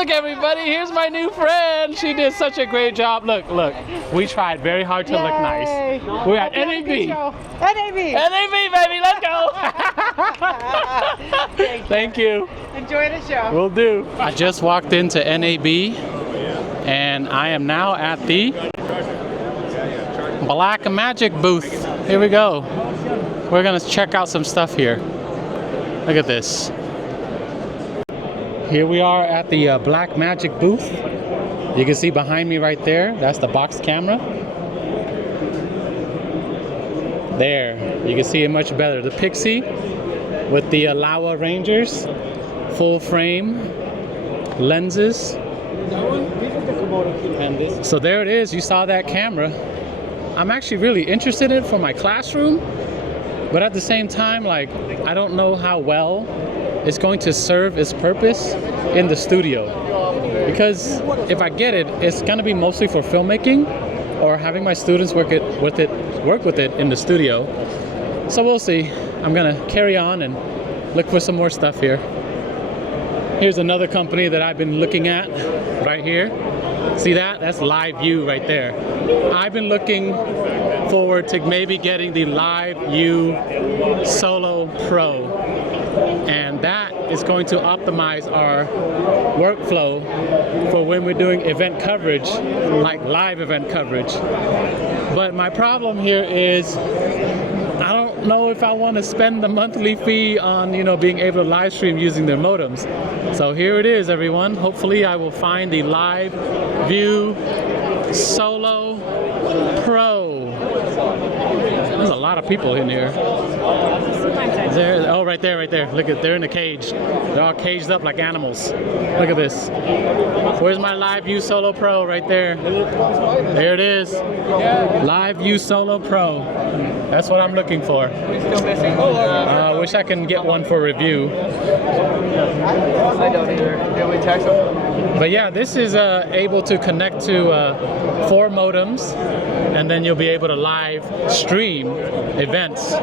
Look, everybody, here's my new friend. She did such a great job. Look, we tried very hard to look nice. We're at NAB. NAB, baby, let's go. Thank you. Enjoy the show. Will do. I just walked into NAB, and I am now at the Black Magic booth. Here we go. We're gonna check out some stuff here. Look at this. Here we are at the Black Magic booth. You can see behind me right there, that's the box camera. There, you can see it much better. The Pixie with the Laowa Rangers, full frame lenses. And this. So there it is, you saw that camera. I'm actually really interested in it for my classroom, but at the same time, like, I don't know how well it's going to serve its purpose in the studio. Because if I get it, it's gonna be mostly for filmmaking or having my students work with it in the studio. So we'll see. I'm gonna carry on and look for some more stuff here. Here's another company that I've been looking at right here. See that? That's Live View right there. I've been looking forward to maybe getting the Live View Solo Pro. And that is going to optimize our workflow for when we're doing event coverage, like live event coverage. But my problem here is I don't know if I want to spend the monthly fee on, being able to live stream using their modems. So here it is, everyone. Hopefully I will find the Live View Solo Pro. There's a lot of people in here. Oh, right there. Look at, they're in a cage. They're all caged up like animals. Look at this. Where's my Live View Solo Pro? Right there. There it is. Live View Solo Pro. That's what I'm looking for. I wish I can get one for review. But yeah, this is able to connect to 4 modems, and then you'll be able to live stream events.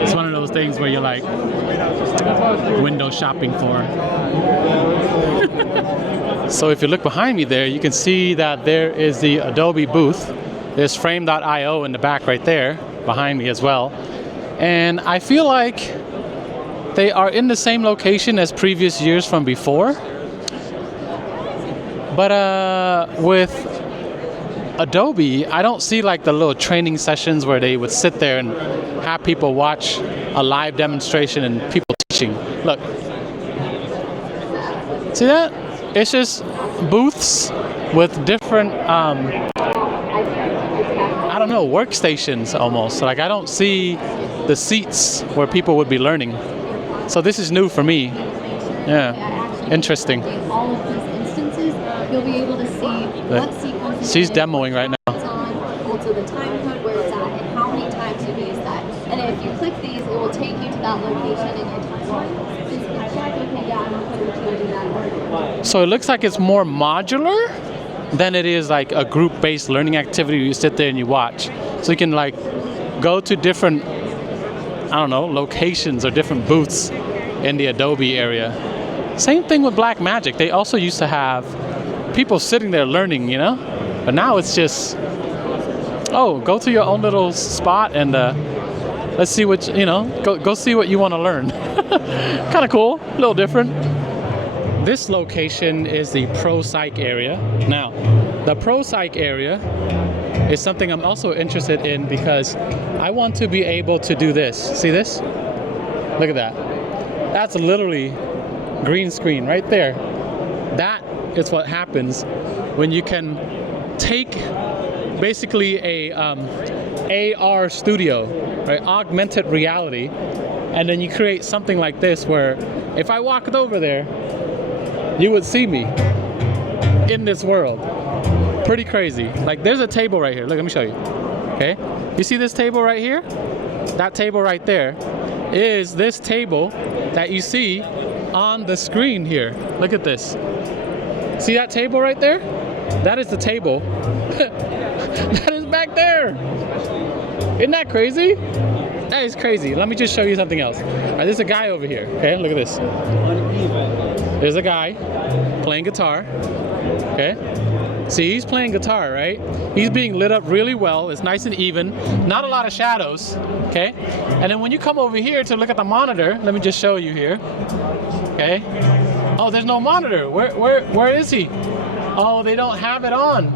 It's one of those things where you're like window shopping for. So if you look behind me there, you can see that there is the Adobe booth. There's frame.io in the back right there behind me as well. And I feel like they are in the same location as previous years from before. But with Adobe, I don't see like the little training sessions where they would sit there and have people watch a live demonstration and people teaching. Look. See that? It's just booths with different, I don't know, workstations almost. Like I don't see the seats where people would be learning. So this is new for me. Yeah, interesting. All of these instances, you'll be able to see what sequence. She's demoing right now. Also the time code where it's at and how many times you've used that. And if you click these, it will take you to that location in your timeline. Since you check, okay, yeah, I'm not going to do that. So it looks like it's more modular than it is like a group-based learning activity where you sit there and you watch. So you can like go to different, I don't know, locations or different booths in the Adobe area. Same thing with Black Magic. They also used to have people sitting there learning, but now it's just, oh, go to your own little spot and let's see what, go see what you want to learn. Kind of cool, a little different. This location is the Pro Psych area. Now, the Pro Psych area is something I'm also interested in because I want to be able to do this. See this? Look at that. That's literally green screen right there. That is what happens when you can take basically a AR studio, right? Augmented reality, and then you create something like this where if I walked over there, you would see me in this world. Pretty crazy. Like there's a table right here. Look, let me show you. Okay, you see this table right here? That table right there is this table that you see on the screen here. Look at this. See that table right there? That is the table that is back there. Isn't that crazy? That is crazy. Let me just show you something else. All right, there's a guy over here. Okay, look at this. There's a guy playing guitar. Okay. See, he's playing guitar, right? He's being lit up really well. It's nice and even. Not a lot of shadows. Okay. And then when you come over here to look at the monitor, let me just show you here. Okay. Oh, there's no monitor. Where is he? Oh, they don't have it on.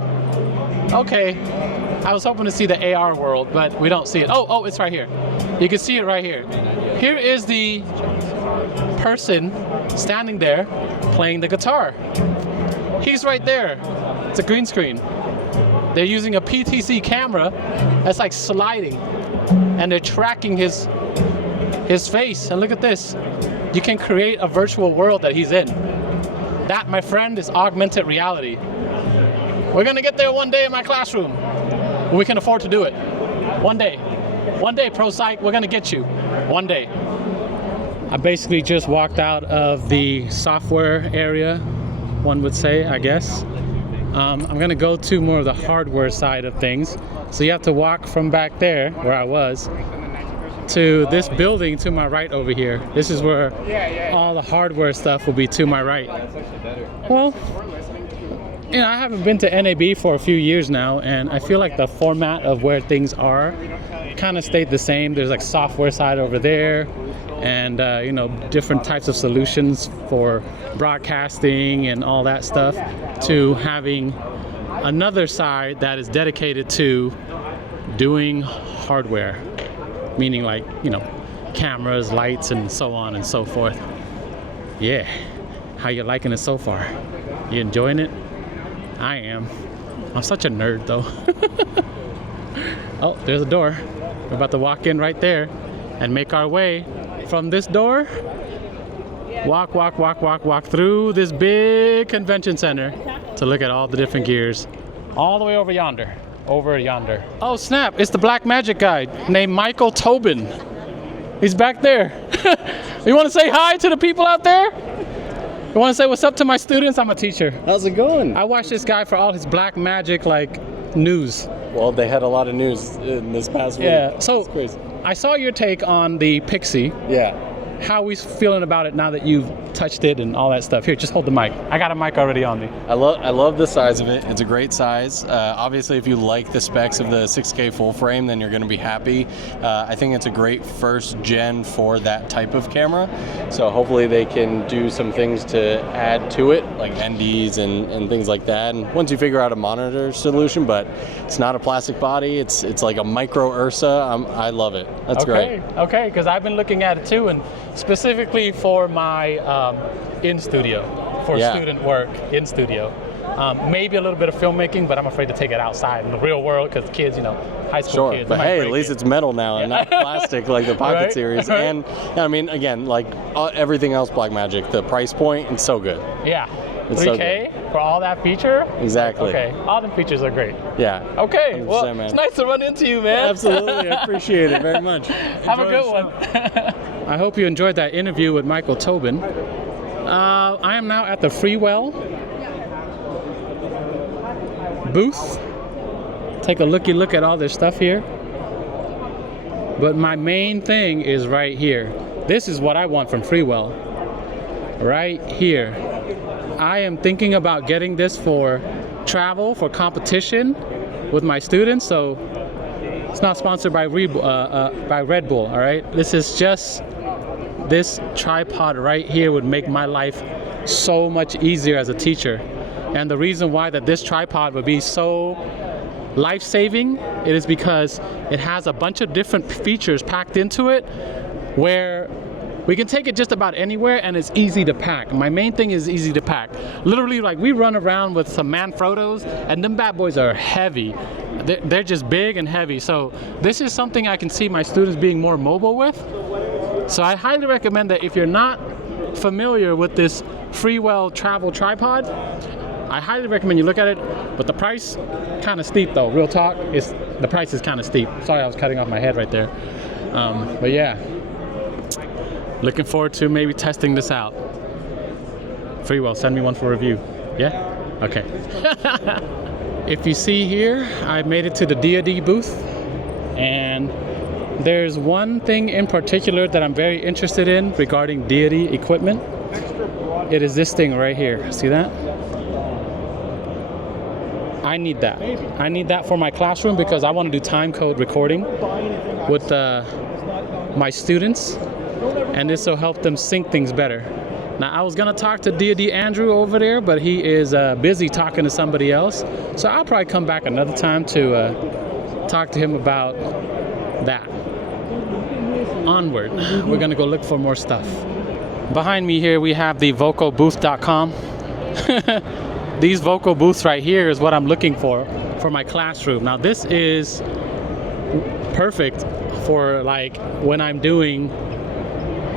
Okay. I was hoping to see the AR world, but we don't see it. Oh, it's right here. You can see it right here. Here is the person standing there playing the guitar. He's right there. It's a green screen. They're using a PTC camera that's like sliding, and they're tracking his face. And look at this. You can create a virtual world that he's in. That, my friend, is augmented reality. We're gonna get there one day in my classroom. We can afford to do it. One day, Pro Psych, we're gonna get you. One day. I basically just walked out of the software area, one would say, I guess. I'm gonna go to more of the hardware side of things. So you have to walk from back there, where I was, to this building to my right over here. This is where all the hardware stuff will be to my right. Well, you know, I haven't been to NAB for a few years now, and I feel like the format of where things are kind of stayed the same. There's like software side over there, and you know, different types of solutions for broadcasting and all that stuff, to having another side that is dedicated to doing hardware, meaning like, you know, cameras, lights, and so on and so forth. Yeah, how you liking it so far? You enjoying it? I am. I'm such a nerd though. Oh, there's a door. We're about to walk in right there and make our way from this door. Walk through this big convention center to look at all the different gears. All the way over yonder. Oh snap, it's the Black Magic guy named Michael Tobin. He's back there. You want to say hi to the people out there? You want to say what's up to my students? I'm a teacher. How's it going? I watch this guy for all his Black Magic like news. Well, they had a lot of news in this past week. Yeah, so it's crazy. I saw your take on the Pixie. Yeah. How are we feeling about it now that you've touched it and all that stuff? Here, just hold the mic. I got a mic already on me. I love the size of it. It's a great size. Obviously, if you like the specs of the 6K full frame, then you're going to be happy. I think it's a great first gen for that type of camera. So hopefully they can do some things to add to it, like NDs and things like that. And once you figure out a monitor solution, but it's not a plastic body. It's like a micro Ursa. I love it. That's great. Okay, because I've been looking at it too, and specifically for my in-studio, for student work in-studio. Maybe a little bit of filmmaking, but I'm afraid to take it outside in the real world because kids, you know, high school kids. But hey, at least it's metal now and not plastic like the Pocket series. Right. And I mean, again, like everything else Blackmagic, the price point, it's so good. Yeah. It's 3K so for all that feature? Exactly. Okay, all the features are great. Yeah. Okay, well, man. it's nice to run into you, man. Absolutely, I appreciate it very much. Have a good one. I hope you enjoyed that interview with Michael Tobin. I am now at the Freewell booth. Take a look at all this stuff here. But my main thing is right here. This is what I want from Freewell. Right here. I am thinking about getting this for travel, for competition with my students. So it's not sponsored by Red Bull, all right? This is just, this tripod right here would make my life so much easier as a teacher. And the reason why that this tripod would be so life-saving, it is because it has a bunch of different features packed into it where we can take it just about anywhere and it's easy to pack. My main thing is easy to pack. Literally, like, we run around with some Manfrottos and them bad boys are heavy. They're just big and heavy. So this is something I can see my students being more mobile with. So I highly recommend that if you're not familiar with this Freewell travel tripod, I highly recommend you look at it. But the price, kind of steep though, real talk, the price is kind of steep. Sorry, I was cutting off my head right there. But yeah. Looking forward to maybe testing this out. Freewell, send me one for review. Yeah? Okay. If you see here, I made it to the DoD booth, and There's one thing in particular that I'm very interested in regarding deity equipment. It is this thing right here. See that? I need that. I need that for my classroom because I want to do time code recording with my students, and this will help them sync things better. Now, I was gonna talk to Deity Andrew over there, but he is busy talking to somebody else. So I'll probably come back another time to talk to him about that. Onward, we're gonna go look for more stuff. Behind me here, we have the vocalbooth.com. These vocal booths right here is what I'm looking for my classroom. Now, this is perfect for like when I'm doing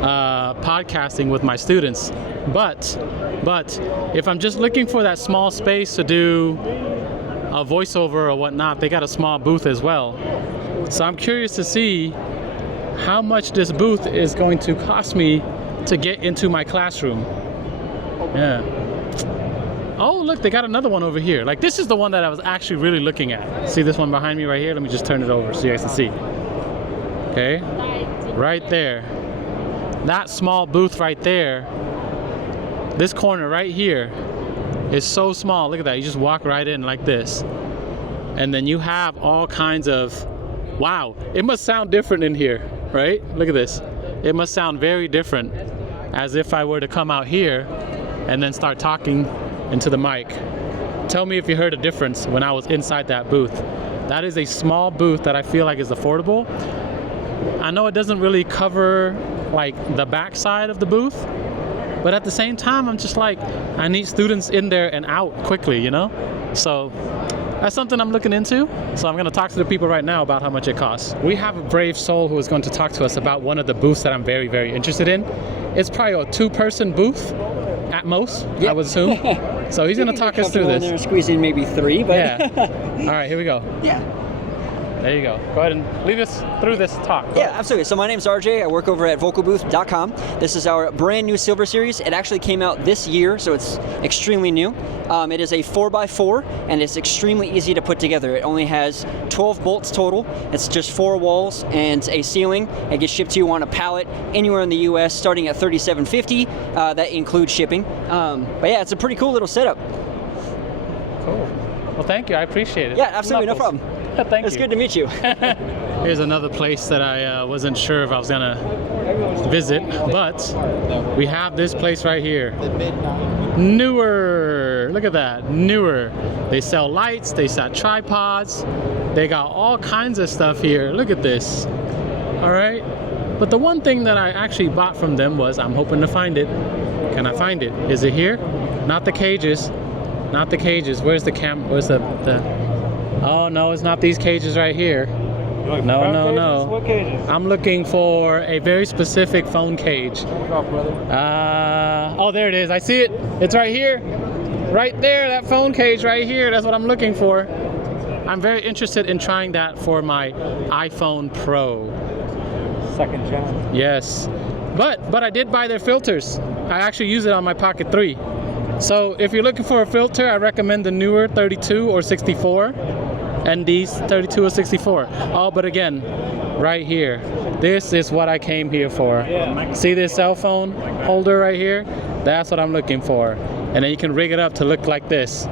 podcasting with my students. But if I'm just looking for that small space to do a voiceover or whatnot, they got a small booth as well. So I'm curious to see how much this booth is going to cost me to get into my classroom. Yeah. Oh, look, they got another one over here. Like, this is the one that I was actually really looking at. See this one behind me right here? Let me just turn it over so you guys can see. Okay, right there. That small booth right there, this corner right here is so small. Look at that. You just walk right in like this. And then you have all kinds of, wow, it must sound different in here, right? Look at this. It must sound very different, as if I were to come out here and then start talking into the mic. Tell me if you heard a difference when I was inside that booth. That is a small booth that I feel like is affordable. I know it doesn't really cover like the back side of the booth, but at the same time, I'm just like, I need students in there and out quickly, you know? So that's something I'm looking into. So I'm gonna talk to the people right now about how much it costs. We have a brave soul who is going to talk to us about one of the booths that I'm very, very interested in. It's probably a 2-person booth at most, I would assume. So he's gonna talk us through this. There, squeezing maybe 3, but yeah. All right, here we go. Yeah. There you go. Go ahead and lead us through this talk. Yeah, absolutely. So my name's RJ. I work over at vocalbooth.com. This is our brand new Silver Series. It actually came out this year, so it's extremely new. It is a 4x4, and it's extremely easy to put together. It only has 12 bolts total. It's just 4 walls and a ceiling. It gets shipped to you on a pallet anywhere in the U.S. starting at $37.50. That includes shipping. But yeah, it's a pretty cool little setup. Cool. Well, thank you. I appreciate it. Yeah, absolutely. No problem. Thank you. It's good to meet you. Here's another place that I wasn't sure if I was gonna visit, but we have this place right here. Newer. Look at that. Newer. They sell lights. They sell tripods. They got all kinds of stuff here. Look at this. All right. But the one thing that I actually bought from them was, I'm hoping to find it. Can I find it? Is it here? Not the cages. Not the cages. Where's the Where's the Oh no, it's not these cages right here. No. What cages? I'm looking for a very specific phone cage. Oh, there it is. I see it. It's right here. Right there, that phone cage right here. That's what I'm looking for. I'm very interested in trying that for my iPhone Pro. 2nd gen. Yes. But I did buy their filters. I actually use it on my Pocket 3. So if you're looking for a filter, I recommend the newer 32 or 64. And these 32 or 64. Oh, but again, right here, this is what I came here for. See this cell phone holder right here? That's what I'm looking for. And then you can rig it up to look like this.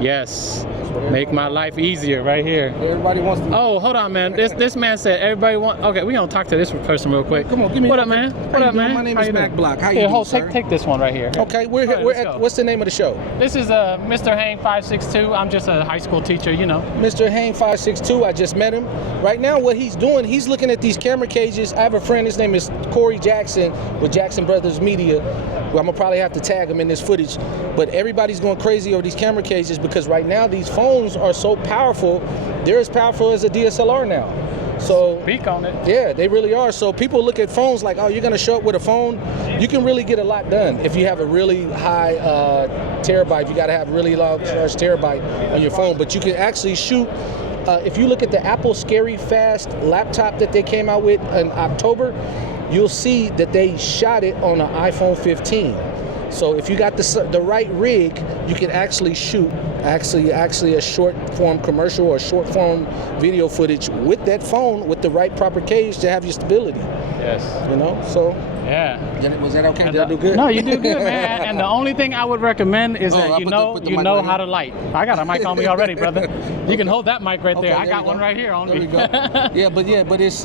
Yes. Make my life easier right here. Everybody wants to. Oh, hold on, man. This man said everybody want. Okay, we gonna talk to this person real quick. Come on, give me. What up, man? What up, man? My name How is you Mac doing? Block. How you Here, doing, hold, sir? take this one right here. Okay, we're All right, we're let's at. go. What's the name of the show? This is Mr. Hang 562. I'm just a high school teacher, you know. Mr. Hang 562. I just met him. Right now, what he's doing, he's looking at these camera cages. I have a friend. His name is Corey Jackson with Jackson Brothers Media. Well, I'm gonna probably have to tag him in this footage. But everybody's going crazy over these camera cages because right now these phones are so powerful. They're as powerful as a DSLR now. So Speak on it. yeah, they really are. So people look at phones like, oh, you're gonna show up with a phone. You can really get a lot done if you have a really high terabyte. You gotta have really large terabyte on your phone. But you can actually shoot. If you look at the Apple Scary Fast laptop that they came out with in October, you'll see that they shot it on an iPhone 15. So if you got the right rig, you can actually shoot actually a short form commercial or short form video footage with that phone with the right proper cage to have your stability. Yes. You know, so. Yeah. Was that okay? Did I do good? No, you do good, man. And the only thing I would recommend is that I you put the know mic right how here? to light. I got a mic on me already, brother. You can hold that mic right Okay, there. I there got you one go. right here on There me. we go. but it's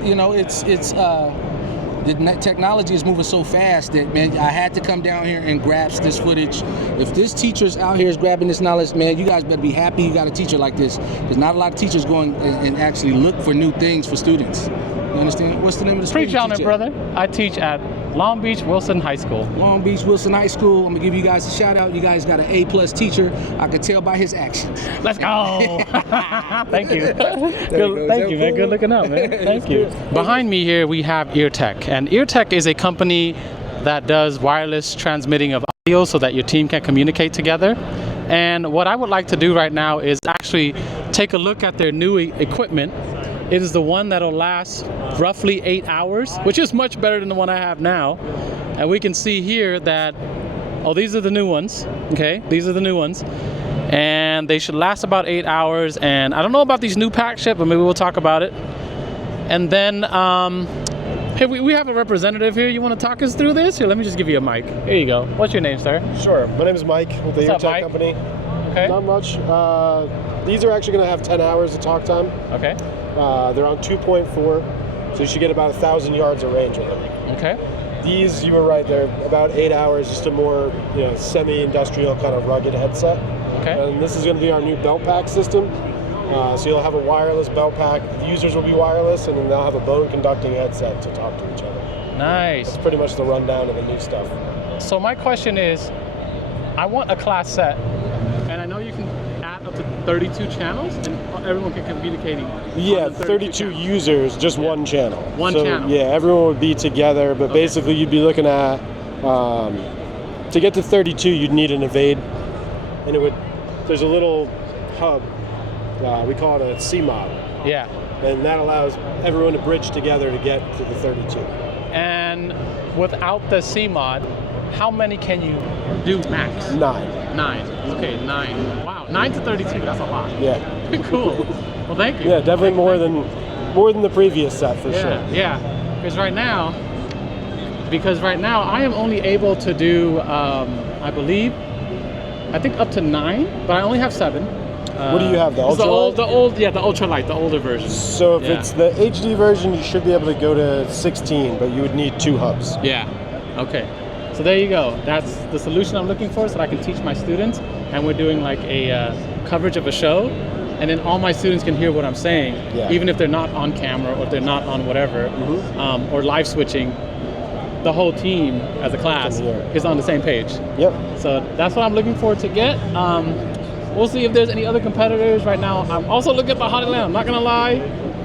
the technology is moving so fast that, man, I had to come down here and grasp this footage. If this teacher's out here is grabbing this knowledge, man, you guys better be happy you got a teacher like this. There's not a lot of teachers going and actually look for new things for students. You understand? What's the name of the school? Preach on it, brother. I teach at Long Beach Wilson High School. Long Beach Wilson High School. I'm gonna give you guys a shout out. You guys got an A+ teacher. I could tell by his actions. Let's go. Thank you. go. Thank you, man. Good looking out, man. Thank you. Behind me here we have EarTech, and EarTech is a company that does wireless transmitting of audio so that your team can communicate together. And what I would like to do right now is actually take a look at their new equipment. It is the one that'll last roughly 8 hours, which is much better than the one I have now. And we can see here that, oh, these are the new ones, okay? These are the new ones. And they should last about 8 hours. And I don't know about these new pack ship, but maybe we'll talk about it. And then, hey, we have a representative here. You want to talk us through this? Here, let me just give you a mic. Here you go. What's your name, sir? Sure. My name is Mike with the What's up, EarTech Mike? company. Okay. Not much. These are actually going to have 10 hours of talk time. Okay. They're on 2.4, so you should get about 1,000 yards of range with them. Okay. These, you were right, they're about 8 hours, just a more semi-industrial kind of rugged headset. Okay. And this is going to be our new belt pack system. So you'll have a wireless belt pack. The users will be wireless, and then they'll have a bone conducting headset to talk to each other. Nice. That's pretty much the rundown of the new stuff. So my question is, I want a class set, and I know you can add up to 32 channels, and everyone can communicate. Yeah, 32 channels. users, just one channel. One so, channel. Yeah, everyone would be together, but Okay. basically you'd be looking at, to get to 32, you'd need an evade, and there's a little hub, we call it a CMOD, Yeah. and that allows everyone to bridge together to get to the 32. And without the CMOD, how many can you do max? 9. 9. Okay, 9. Wow, 9 to 32. That's a lot. Yeah. Cool. Well, thank you. Yeah, definitely more than the previous set for sure. Yeah. Because right now I am only able to do, I think up to 9, but I only have 7. What do you have, the it's ultralight? the ultralight, the older version. So if Yeah. it's the HD version, you should be able to go to 16, but you would need 2 hubs. Yeah. Okay. So there you go. That's the solution I'm looking for, so that I can teach my students. And we're doing like a coverage of a show, and then all my students can hear what I'm saying, Yeah. even if they're not on camera or if they're not on whatever, or live switching. The whole team as a class Can hear. is on the same page. Yep. So that's what I'm looking forward to get. We'll see if there's any other competitors right now. I'm also looking at the Hollyland, I'm not gonna lie,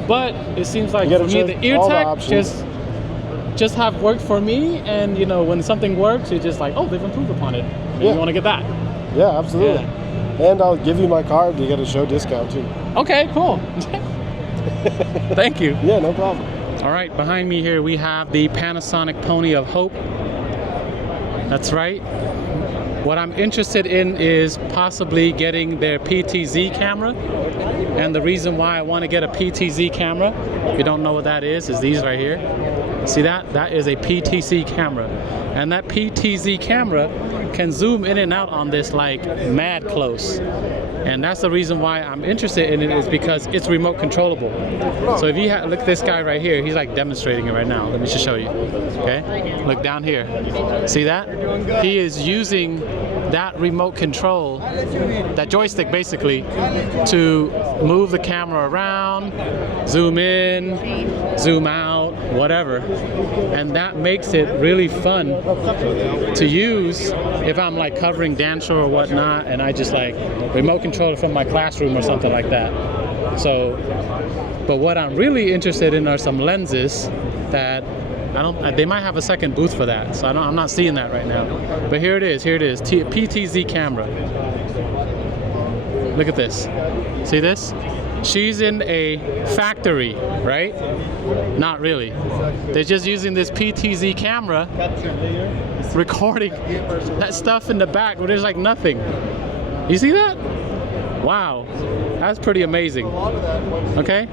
but it seems like You for gotta me the check ear all the tech options. just have worked for me, and when something works, you're just like, oh, they've improved upon it. And Yeah. you want to get that. Yeah, absolutely. And I'll give you my card to get a show discount too. Okay, cool. Thank you. Yeah, no problem. All right, behind me here we have the Panasonic Pony of Hope. That's right. What I'm interested in is possibly getting their PTZ camera. And the reason why I want to get a PTZ camera, if you don't know what that is these right here. See that? That is a PTZ camera. And that PTZ camera can zoom in and out on this like mad close. And that's the reason why I'm interested in it, is because it's remote controllable. So if you look at this guy right here, he's like demonstrating it right now. Let me just show you. Okay? Look down here. See that? He is using that remote control, that joystick basically, to move the camera around, zoom in, zoom out, whatever. And that makes it really fun to use if I'm like covering dance show or whatnot, and I just like remote control it from my classroom or something like that. So, but what I'm really interested in are some lenses that they might have a second booth for that, so I'm not seeing that right now. But here it is, PTZ camera. Look at this. See this? She's in a factory, right? Not really. They're just using this PTZ camera, recording that stuff in the back where there's like nothing. You see that? Wow, that's pretty amazing. Okay,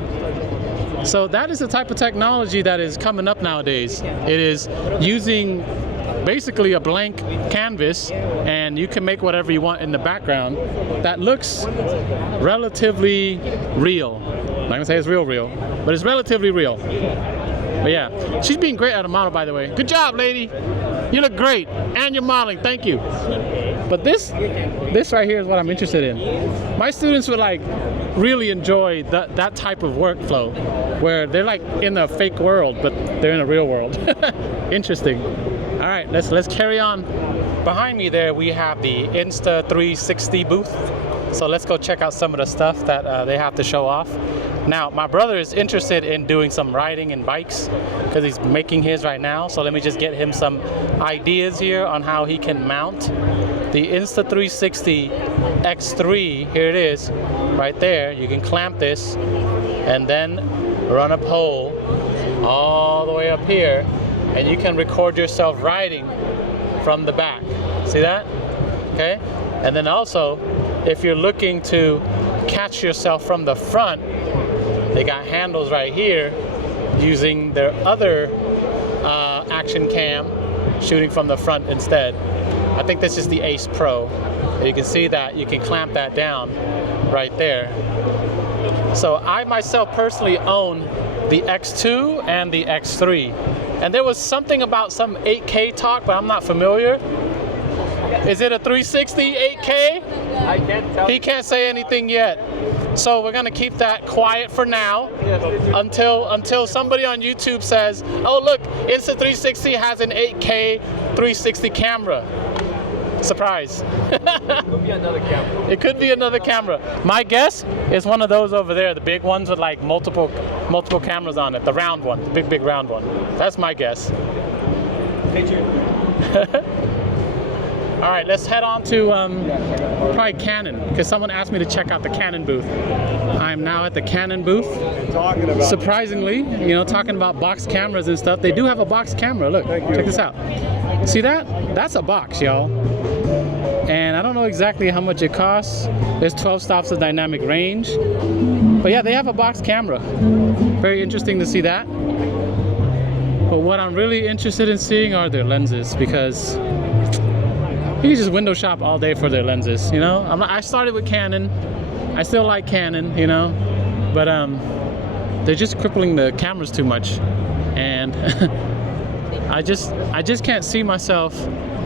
so that is the type of technology that is coming up nowadays. It is using basically a blank canvas, and you can make whatever you want in the background that looks relatively real. I'm not gonna say it's real, but it's relatively real. But yeah, she's being great at a model, by the way. Good job, lady. You look great, and you're modeling. Thank you. But this right here is what I'm interested in. My students would like really enjoy that type of workflow, where they're like in a fake world, but they're in a real world. Interesting. All right, let's carry on. Behind me there, we have the Insta360 booth. So let's go check out some of the stuff that they have to show off. Now, my brother is interested in doing some riding and bikes because he's making his right now. So let me just get him some ideas here on how he can mount the Insta360 X3. Here it is, right there. You can clamp this and then run a pole all the way up here, and you can record yourself riding from the back. See that? Okay. And then also, if you're looking to catch yourself from the front, they got handles right here using their other action cam, shooting from the front instead. I think this is the Ace Pro. And you can see that you can clamp that down right there. So I myself personally own the X2 and the X3. And there was something about some 8K talk, but I'm not familiar. Is it a 360 8K? I can't tell. He can't say anything yet. So we're gonna keep that quiet for now until somebody on YouTube says, oh look, Insta360 has an 8K 360 camera. Surprise. It could be another camera. It could be another camera. My guess is one of those over there, the big ones with like multiple cameras on it, the round one, the big round one. That's my guess. Stay tuned. All right, let's head on to probably Canon, because someone asked me to check out the Canon booth. I'm now at the Canon booth. Surprisingly, you know, talking about box cameras and stuff, they do have a box camera. Look, check this out. See that? That's a box, y'all. And I don't know exactly how much it costs. There's 12 stops of dynamic range. But yeah, they have a box camera. Very interesting to see that. But what I'm really interested in seeing are their lenses, because you can just window shop all day for their lenses, you know? I started with Canon. I still like Canon, you know? But they're just crippling the cameras too much. And I just can't see myself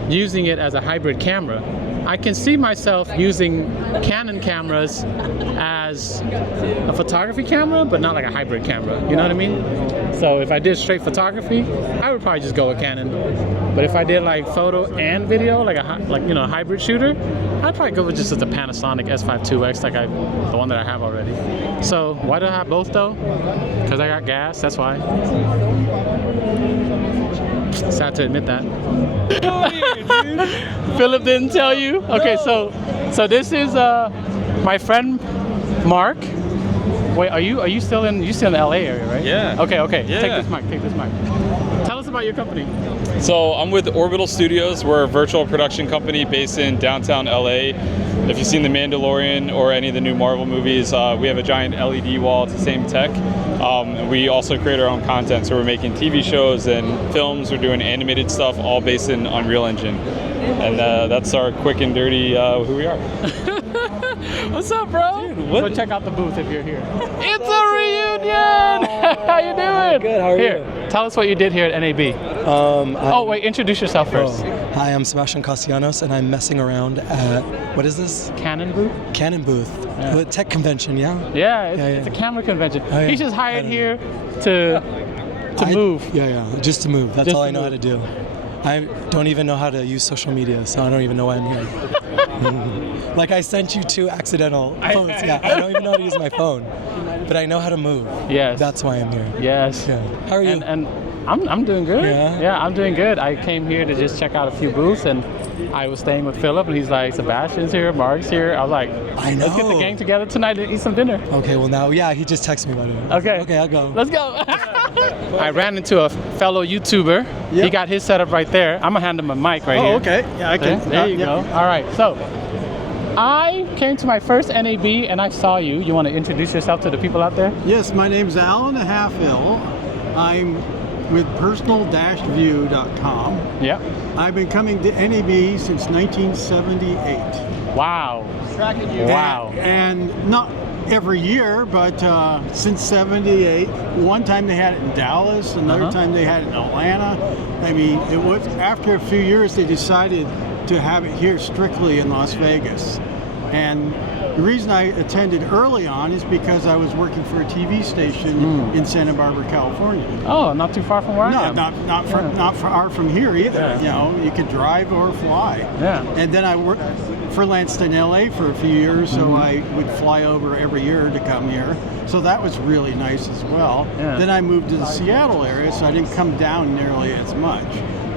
using it as a hybrid camera. I can see myself using Canon cameras as a photography camera, but not like a hybrid camera, you know what I mean? So if I did straight photography, I would probably just go with Canon. But if I did like photo and video, like a hybrid shooter, I'd probably go with just the Panasonic S5 IIX, like the one that I have already. So why do I have both though? Because I got gas, that's why. Sad to admit that. Philip didn't tell you? Okay, so this is my friend Mark. Wait, are you still in the LA area, right? Yeah. Okay. Yeah. Take this mic. Tell us about your company. So I'm with Orbital Studios. We're a virtual production company based in downtown LA. If you've seen The Mandalorian or any of the new Marvel movies, we have a giant LED wall. It's the same tech. We also create our own content. So we're making TV shows and films. We're doing animated stuff, all based in Unreal Engine. And that's our quick and dirty who we are. What's up, bro? Dude, what? Go check out the booth if you're here. It's a reunion! How you doing? Good, how are here, you? Tell us what you did here at NAB. Oh, wait, introduce yourself first. Hi, I'm Sebastian Castellanos, and I'm messing around at, what is this? Canon booth? Canon booth. Yeah. Tech convention, yeah? Yeah, it's a camera convention. Oh, yeah. He's just hired here to move. Yeah, just to move. That's Just all to I know how move. to do. I don't even know how to use social media, so I don't even know why I'm here. Like I sent you 2 accidental posts. Yeah, I don't even know how to use my phone, but I know how to move. Yes. That's why I'm here. Yes. Yeah. How are you? And I'm doing good. Yeah? I'm doing good. I came here to just check out a few booths, and I was staying with Philip, and he's like, Sebastian's here, Mark's here. I was like, I know. let's get the gang together tonight and eat some dinner. Okay, well now, yeah, he just texted me about it. Okay. Okay, I'll go. Let's go. I ran into a fellow YouTuber. He Yep. got his setup right there. I'm gonna hand him a mic right here. okay. Yeah, I can. There you go. All right. So I came to my first NAB and I saw you. You want to introduce yourself to the people out there? Yes, my name's Alan Halfill. I'm with personal-view.com. Yeah. I've been coming to NAB since 1978. Wow. Wow. And not every year, but since 78. One time they had it in Dallas, another time they had it in Atlanta. I mean, it was after a few years they decided to have it here strictly in Las Vegas. And the reason I attended early on is because I was working for a TV station in Santa Barbara, California. Oh, not too far from where I am. Not far from here either. Yeah. You know, you could drive or fly. Yeah. And then I worked for Lanston, LA for a few years, so I would fly over every year to come here. So that was really nice as well. Yeah. Then I moved to the Seattle area, so I didn't come down nearly as much.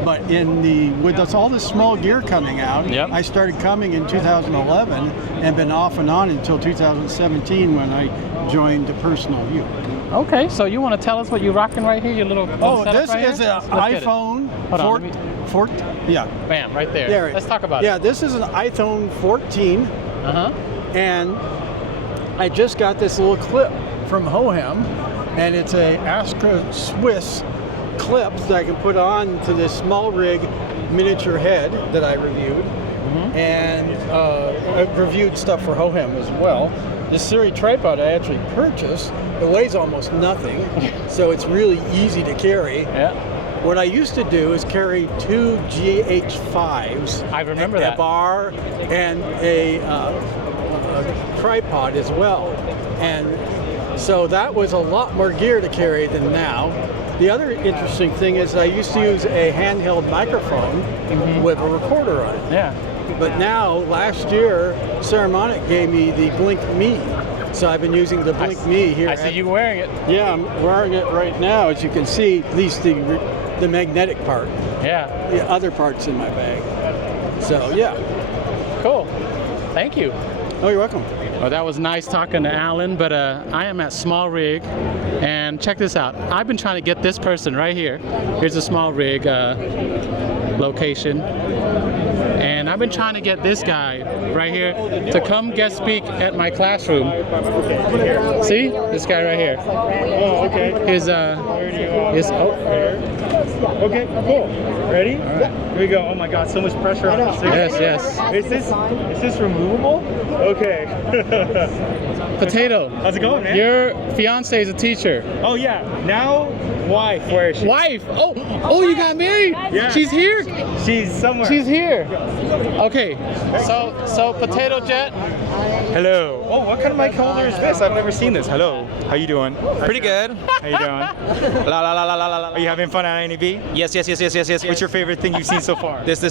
But with all this small gear coming out, I started coming in 2011 and been off and on until 2017 when I joined the Personal View. Okay, so you want to tell us what you're rocking right here, your little setup this right is here? an iPhone 14. Yeah. Bam, right there. Yeah, Let's talk about it. Yeah, this is an iPhone 14. And I just got this little clip from Hohem, and it's a Astra Swiss clip that I can put on to this small rig miniature head that I reviewed. And I've reviewed stuff for Hohem as well. This Siri tripod I actually purchased. It weighs almost nothing, so it's really easy to carry. Yeah. What I used to do is carry two GH5s. I remember that. A bar and a tripod as well. And so that was a lot more gear to carry than now. The other interesting thing is I used to use a handheld microphone with a recorder on it. Yeah. But now, last year, Saramonic gave me the Blink Me. So I've been using the Blink Me here. I see you wearing it. Yeah, I'm wearing it right now. As you can see, at least the magnetic part. Yeah. The other parts in my bag. So, yeah. Cool. Thank you. Oh, you're welcome. Well, that was nice talking to Alan, but I am at Small Rig, and check this out. I've been trying to get this person right here. Here's a Small Rig location. And I've been trying to get this guy right here to come guest speak at my classroom. See? This guy right here. Oh, okay. Okay, cool. Ready? All right. Here we go. Oh my God, so much pressure on this. Yes. Is this removable? Okay. Potato. How's it going, man? Your fiance is a teacher. Oh yeah. Now, wife. Where is she? Wife. Oh, you got married. Yeah. She's here. She's somewhere. She's here. Okay. So Potato Jet. Hello. Oh, what kind of mic holder is this? I've never seen this. Hello. How you doing? Pretty good. How you doing? La la la la la la. Are you having fun at NAB? Yes. What's your favorite thing you've seen so far? This.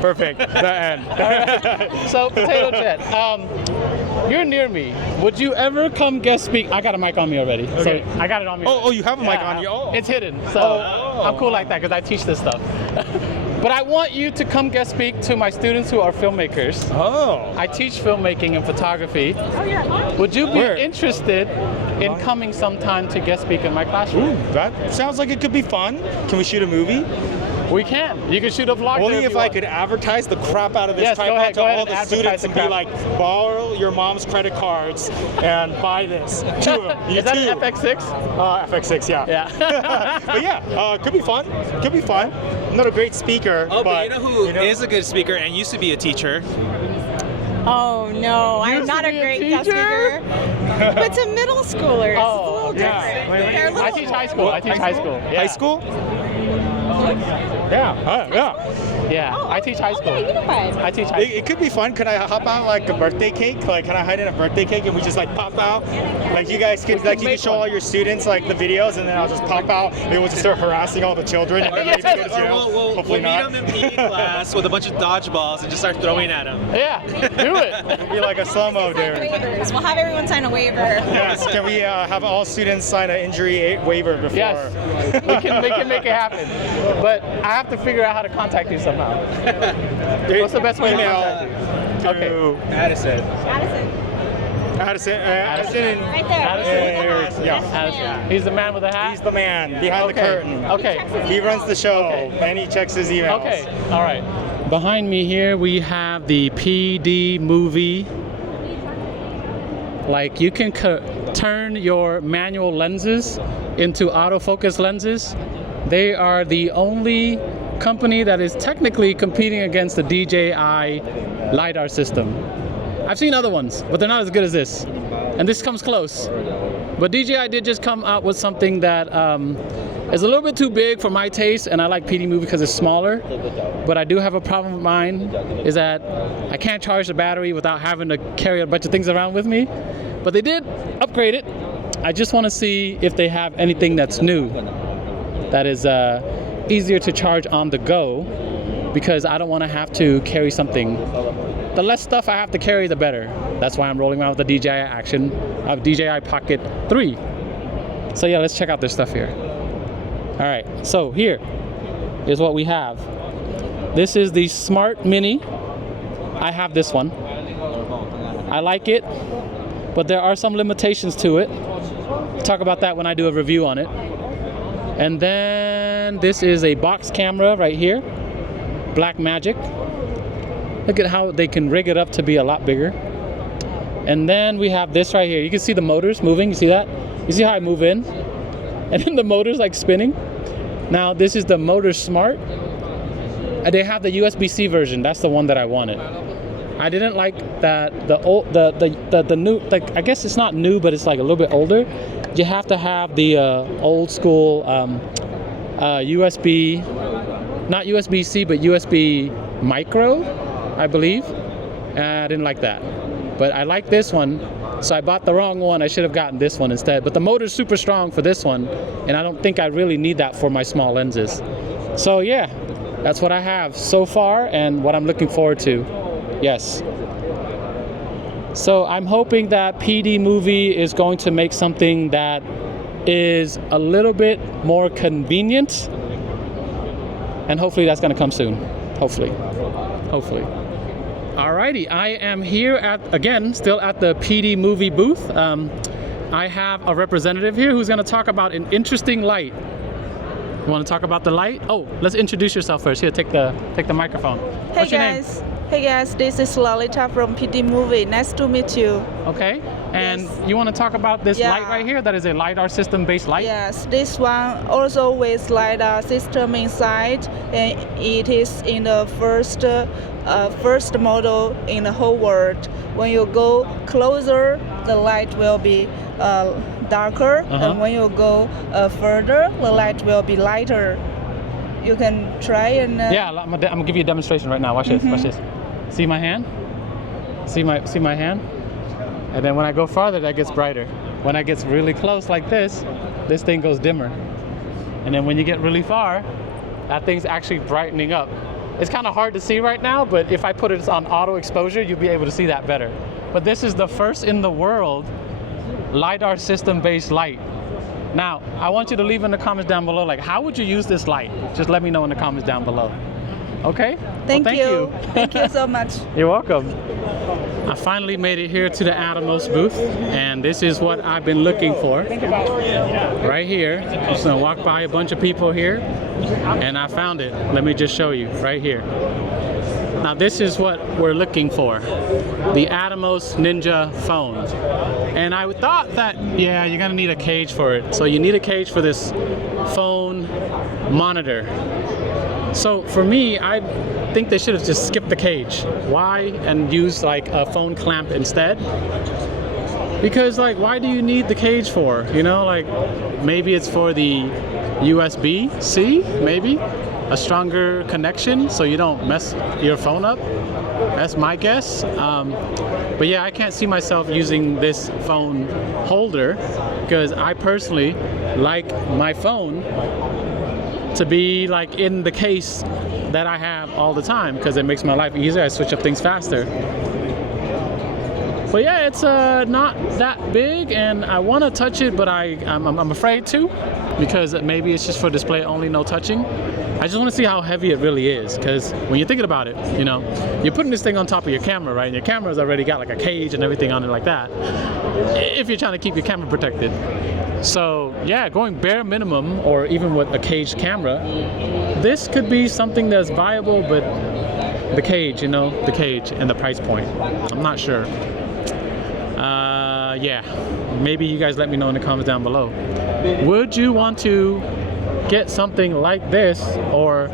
Perfect. The end. So Potato Jet, you're near me. Would you ever come guest speak? I got a mic on me already. Okay. So I got it on me. Oh, you have a mic on you. Oh. It's hidden. So I'm cool like that because I teach this stuff. But I want you to come guest speak to my students who are filmmakers. Oh. I teach filmmaking and photography. Would you be interested in coming sometime to guest speak in my classroom? Ooh, that sounds like it could be fun. Can we shoot a movie? We can. You can shoot a vlog. Only if I could advertise the crap out of this tripod to all the students and be like, borrow your mom's credit cards and buy this. Is that an FX6? FX6, yeah. Yeah. But yeah, could be fun. I'm not a great speaker. Oh, but you know who is a good speaker and used to be a teacher? Oh no, I'm not a great guest speaker. But to middle schoolers, it's a little different. They're a little I teach high school. Yeah. High school? Yeah. Yeah, I teach high school. unified. I teach high school. It could be fun. Could I hop out like a birthday cake? Like, can I hide in a birthday cake and we just like pop out? Like you guys could, like you can show all your students like the videos and then I'll just pop out and we'll just start harassing all the children and maybe go to jail. Hopefully we'll not. meet them in PE class with a bunch of dodgeballs and just start throwing at them. Yeah, do it. It'd be like a slow-mo there. Waivers. We'll have everyone sign a waiver. Yes. Can we have all students sign an injury waiver before? Yes, we can make it happen. But I have to figure out how to contact you somehow. What's the best way to contact you? Okay. Addison. Right there. Yeah. He's the man with the hat? He's the man behind the curtain. Okay. He runs the show and he checks his emails. Okay. All right. behind me here we have the PD movie. Like you can turn your manual lenses into autofocus lenses. They are the only company that is technically competing against the DJI LiDAR system. I've seen other ones, but they're not as good as this. And this comes close. But DJI did just come out with something that is a little bit too big for my taste, and I like PD movie because it's smaller. But I do have a problem with mine, is that I can't charge the battery without having to carry a bunch of things around with me. But they did upgrade it. I just want to see if they have anything that's new, that is easier to charge on the go, because I don't want to have to carry something. The less stuff I have to carry, the better. That's why I'm rolling around with the DJI Action of DJI Pocket 3. So yeah, let's check out this stuff here. All right, so here is what we have. This is the Smart Mini. I have this one. I like it, but there are some limitations to it. Talk about that when I do a review on it. And then this is a box camera right here, Blackmagic. Look at how they can rig it up to be a lot bigger. And then we have this right here. You can see the motors moving, you see that? You see how I move in? And then the motor's like spinning. Now this is the Motor Smart. They have the USB-C version. That's the one that I wanted. I didn't like that the new, like, I guess it's not new, but it's like a little bit older. You have to have the old school USB, not USB-C, but USB micro, I believe. I didn't like that. But I like this one, so I bought the wrong one. I should have gotten this one instead. But the motor's super strong for this one, and I don't think I really need that for my small lenses. So yeah, that's what I have so far and what I'm looking forward to. Yes. So I'm hoping that PD Movie is going to make something that is a little bit more convenient, and hopefully that's going to come soon. Hopefully. Alrighty, I am here again, still at the PD Movie booth. I have a representative here who's going to talk about an interesting light. You want to talk about the light? Oh, let's introduce yourself first. Here, take the microphone. What's your name? Hey guys, this is Lolita from PD Movie. Nice to meet you. Okay, and yes. You want to talk about this light right here? That is a LiDAR system-based light? Yes, this one also with LiDAR system inside, and it is in the first model in the whole world. When you go closer, the light will be darker, and when you go further, the light will be lighter. You can try and... Yeah, I'm gonna give you a demonstration right now. Watch this, watch this. See my hand? See my hand? And then when I go farther, that gets brighter. When I get really close like this thing goes dimmer. And then when you get really far, that thing's actually brightening up. It's kind of hard to see right now, but if I put it on auto exposure, you'll be able to see that better. But this is the first in the world LiDAR system-based light. Now, I want you to leave in the comments down below, like, how would you use this light? Just let me know in the comments down below. Okay? Thank you. Thank you so much. You're welcome. I finally made it here to the Atomos booth, and this is what I've been looking for. Right here. I'm just gonna walk by a bunch of people here, and I found it. Let me just show you, right here. Now this is what we're looking for, the Atomos Ninja phone. And I thought that, yeah, you're gonna need a cage for it. So you need a cage for this phone monitor. So for me, I think they should have just skipped the cage. Why? And used like a phone clamp instead. Because like, why do you need the cage for? You know, like maybe it's for the USB-C, maybe? A stronger connection so you don't mess your phone up. That's my guess. But yeah, I can't see myself using this phone holder because I personally like my phone to be like in the case that I have all the time because it makes my life easier. I switch up things faster. But yeah, it's not that big, and I want to touch it, but I'm afraid to, because maybe it's just for display only, no touching. I just want to see how heavy it really is, because when you're thinking about it, you know, you're putting this thing on top of your camera, right? And your camera's already got like a cage and everything on it like that, if you're trying to keep your camera protected. So yeah, going bare minimum, or even with a caged camera, this could be something that's viable, but the cage, the cage and the price point. I'm not sure. Yeah, maybe you guys let me know in the comments down below. Would you want to get something like this or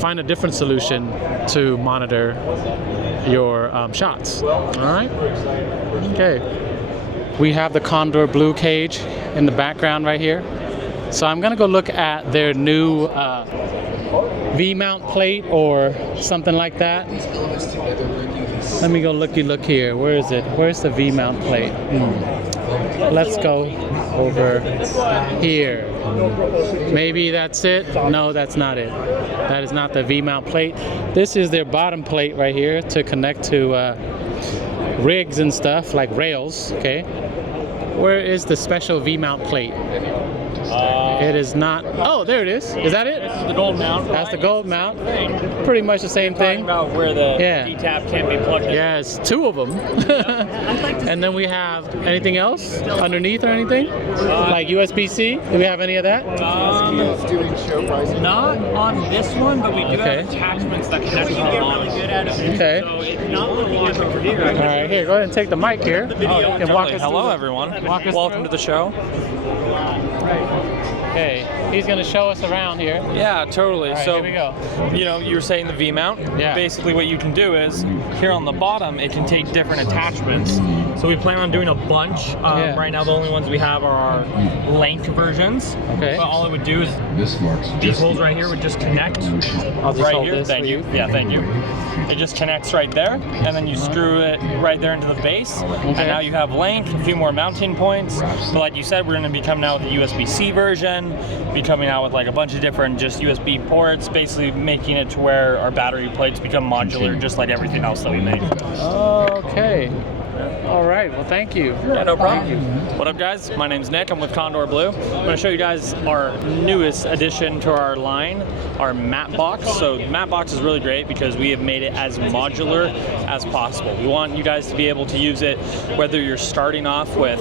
find a different solution to monitor your shots? All right. Okay. We have the Condor Blue cage in the background right here. So I'm gonna go look at their new V-mount plate or something like that. Let me go look here. Where is it? Where's the V-mount plate? Let's go over here. Maybe that's it? No, that's not it. That is not the V-mount plate. This is their bottom plate right here to connect to rigs and stuff like rails, okay? Where is the special V-mount plate? It is not. Oh, there it is. Is that it? This is the gold mount. That's the gold mount. Pretty much the same thing. About where the D-tap can be plugged in. Yes, 2 of them. And then we have anything else underneath or anything? Like USB-C? Do we have any of that? Not on this one, but we do have attachments that connect to the really good at it. Okay. So it's not looking at the computer. All right, here, go ahead and take the mic here. And walk us Hello, through everyone. Welcome Welcome to the show. Okay, he's going to show us around here. Yeah, totally. All right, so, here we go. You were saying the V-mount. Yeah. Basically, what you can do is here on the bottom, it can take different attachments. So we plan on doing a bunch. Right now, the only ones we have are our length versions. Okay. But all it would do is these holes right here would just connect. I'll just right hold here. this Thank for you. Yeah, thank you. It just connects right there, and then you screw it right there into the base. And now you have length, a few more mounting points. But like you said, we're going to be coming out with the USB-C version, be coming out with like a bunch of different just USB ports, basically making it to where our battery plates become modular, just like everything else that we make. Okay. All right, well, thank you. Yeah, no problem. What up, guys? My name's Nick. I'm with Condor Blue. I'm going to show you guys our newest addition to our line, our matte box. So the matte box is really great because we have made it as modular as possible. We want you guys to be able to use it whether you're starting off with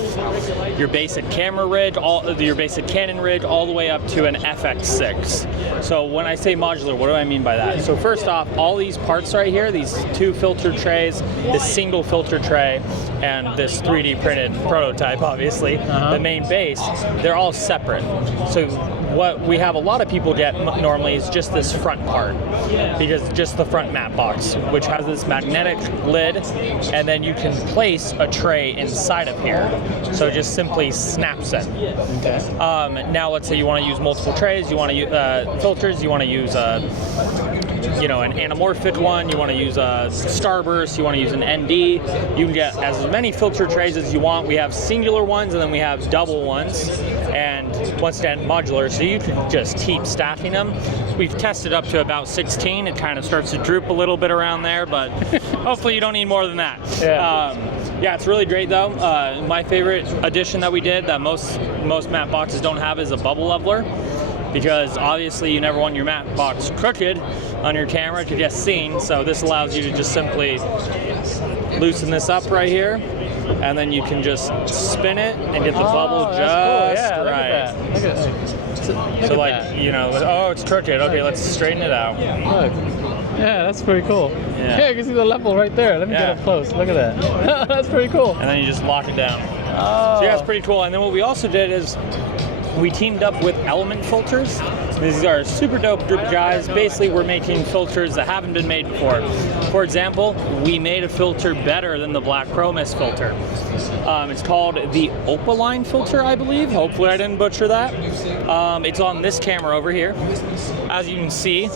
your basic camera rig, your basic Canon rig, all the way up to an FX6. So when I say modular, what do I mean by that? So first off, all these parts right here, these 2 filter trays, this single filter tray, and this 3D printed prototype, obviously, the main base, they're all separate. So what we have a lot of people get normally is just this front part, because just the front matte box, which has this magnetic lid, and then you can place a tray inside of here. So it just simply snaps it. Okay. Now let's say you want to use multiple trays, you want to use filters, you want to use an anamorphic one, you want to use a starburst, you want to use an ND. You can get as many filter trays as you want. We have singular ones and then we have double ones, and once again modular, so you can just keep stacking them. We've tested up to about 16. It kind of starts to droop a little bit around there, but hopefully you don't need more than that. Yeah, it's really great though. My favorite addition that we did that most matte boxes don't have is a bubble leveler, because obviously you never want your matte box crooked on your camera to get seen. So this allows you to just simply loosen this up right here, and then you can just spin it and get the bubble just cool. right. Look at that. So like, oh, it's crooked. Okay, let's straighten it out. Look. Yeah, that's pretty cool. Yeah. You can see the level right there. Let me get up close. Look at that. That's pretty cool. And then you just lock it down. Oh. So yeah, it's pretty cool. And then what we also did is we teamed up with Element Filters. These are a super dope group of guys. Basically, we're making filters that haven't been made before. For example, we made a filter better than the Black Pro Mist filter. It's called the Opaline filter, I believe. Hopefully I didn't butcher that. It's on this camera over here. As you can see,